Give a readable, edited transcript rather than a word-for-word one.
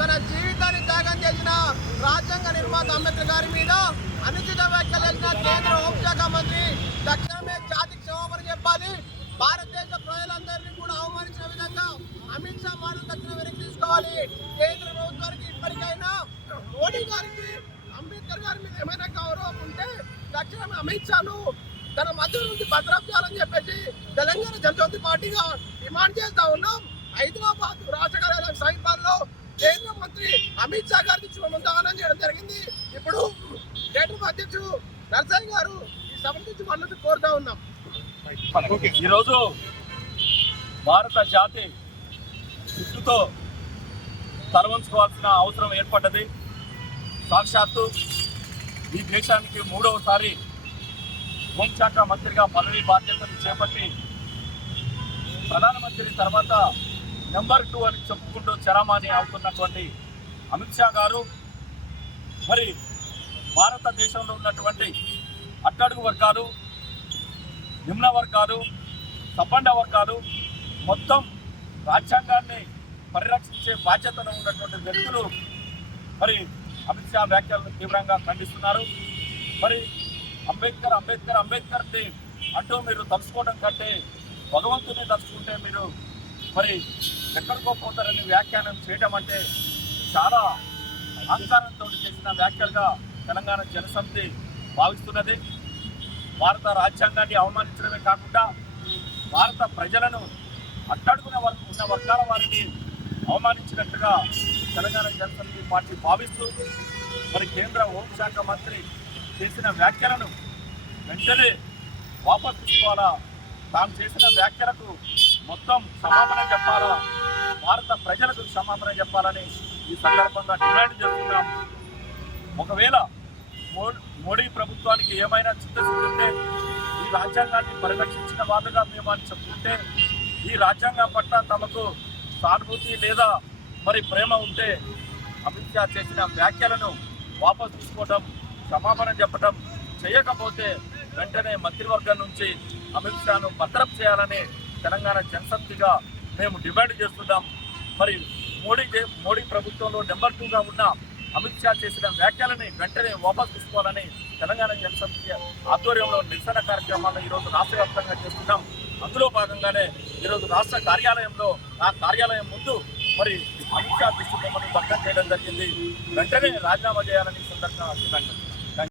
తన జీవితాన్ని త్యాగం చేసిన రాజ్యాంగ నిర్మాత అంబేద్కర్ గారి మీద అనుచిత వ్యాఖ్యలు చేసిన కేంద్ర హోంశాఖ మంత్రి తక్షణమే జాతికి క్షమాపణ చెప్పాలి. భారతదేశ ప్రజలందరినీ కూడా అవమానించిన విధంగా అమిత్ షా మాటలు తక్షణ వెనక్కి తీసుకోవాలి. కేంద్ర ప్రభుత్వానికి ఇప్పటికైనా మోడీ గారికి అంబేద్కర్ గారి మీద ఏమైనా గౌరవం ఉంటే తక్షణమే అమిత్ షాను తన మధ్య నుంచి భద్రప్ చేయాలని చెప్పేసి తెలంగాణ జనసమితి పార్టీగా డిమాండ్ చేస్తా ఉన్నాం. హైదరాబాద్ రాష్ట్ర కార్యాలయం సమీపంలో కేంద్ర మంత్రి అమిత్ షా గారికి ఆహ్వానం చేయడం జరిగింది. ఇప్పుడు కేంద్ర అధ్యక్షుడు నర్సయ్య గారు ఈ సభ నుంచి మద్దతు కోరుతా ఉన్నాం. ఈరోజు భారత జాతి సిగ్గుతో తలవంచుకోవాల్సిన అవసరం ఏర్పడ్డది. సాక్షాత్తు ఈ దేశానికి మూడవసారి హోంశాఖ మంత్రిగా పదవీ బాధ్యతలు చేపట్టి ప్రధానమంత్రి తర్వాత నెంబర్ 2 అని చెప్పుకుంటూ చరమాని అవుతున్నటువంటి అమిత్ షా గారు మరి భారతదేశంలో ఉన్నటువంటి అట్టడుగు వర్గాలు, నిమ్న వర్గాలు, సబ్బండ వర్గాలు మొత్తం రాజ్యాంగాన్ని పరిరక్షించే బాధ్యతను ఉన్నటువంటి వ్యక్తులు మరి అమిత్ షా వ్యాఖ్యలను తీవ్రంగా ఖండిస్తున్నారు. మరి అంబేద్కర్ అంబేద్కర్ అంబేద్కర్ని అంటూ మీరు తలుచుకోవడం కంటే భగవంతుని తలుచుకుంటే మీరు మరి ఎక్కడికో పోతారని వ్యాఖ్యానం చేయడం అంటే చాలా అహంకారంతో చేసిన వ్యాఖ్యలుగా తెలంగాణ జనసమితి భావిస్తున్నది. భారత రాజ్యాంగాన్ని అవమానించడమే కాకుండా భారత ప్రజలను అట్టడుగున ఉన్న వర్గాల వారిని అవమానించినట్టుగా తెలంగాణ జనసమితి పార్టీ భావిస్తూ మరి కేంద్ర హోంశాఖ మంత్రి చేసిన వ్యాఖ్యలను వెంటనే వాపసు తీసుకోవాలా, తాము చేసిన వ్యాఖ్యలకు మొత్తం క్షమాపణ చెప్పాలా, భారత ప్రజలకు క్షమాపణ చెప్పాలని ఈ సందర్భంగా డిమాండ్ చేస్తున్నాం. ఒకవేళ మోడీ ప్రభుత్వానికి ఏమైనా చిత్తశుద్ధి ఉంటే ఈ రాజ్యాంగాన్ని పరిరక్షించిన వాళ్ళుగా మేము అని చెప్పుకుంటే ఈ రాజ్యాంగం పట్ల తమకు సానుభూతి లేదా మరి ప్రేమ ఉంటే అమిత్ షా చేసిన వ్యాఖ్యలను వాపసు తీసుకోవడం, క్షమాపణ చెప్పడం చేయకపోతే వెంటనే మంత్రివర్గం నుంచి అమిత్ షాను భద్రప్ చేయాలని తెలంగాణ జనసమితిగా మేము డిమాండ్ చేస్తున్నాం. మరి మోడీ ప్రభుత్వంలో నెంబర్ 2గా ఉన్న అమిత్ షా చేసిన వ్యాఖ్యలని వెంటనే వాపసు తీసుకోవాలని తెలంగాణ జనసమితి ఆధ్వర్యంలో నిరసన కార్యక్రమాలను ఈరోజు రాష్ట్ర వ్యాప్తంగా చేస్తున్నాం. అందులో భాగంగానే ఈరోజు రాష్ట్ర కార్యాలయంలో ఆ కార్యాలయం ముందు మరి అమిత్ షా దృష్టి బొమ్మను భగ్నం చేయడం జరిగింది. వెంటనే రాజీనామా చేయాలని సందర్భంగా డిమాండ్ చేస్తున్నాం.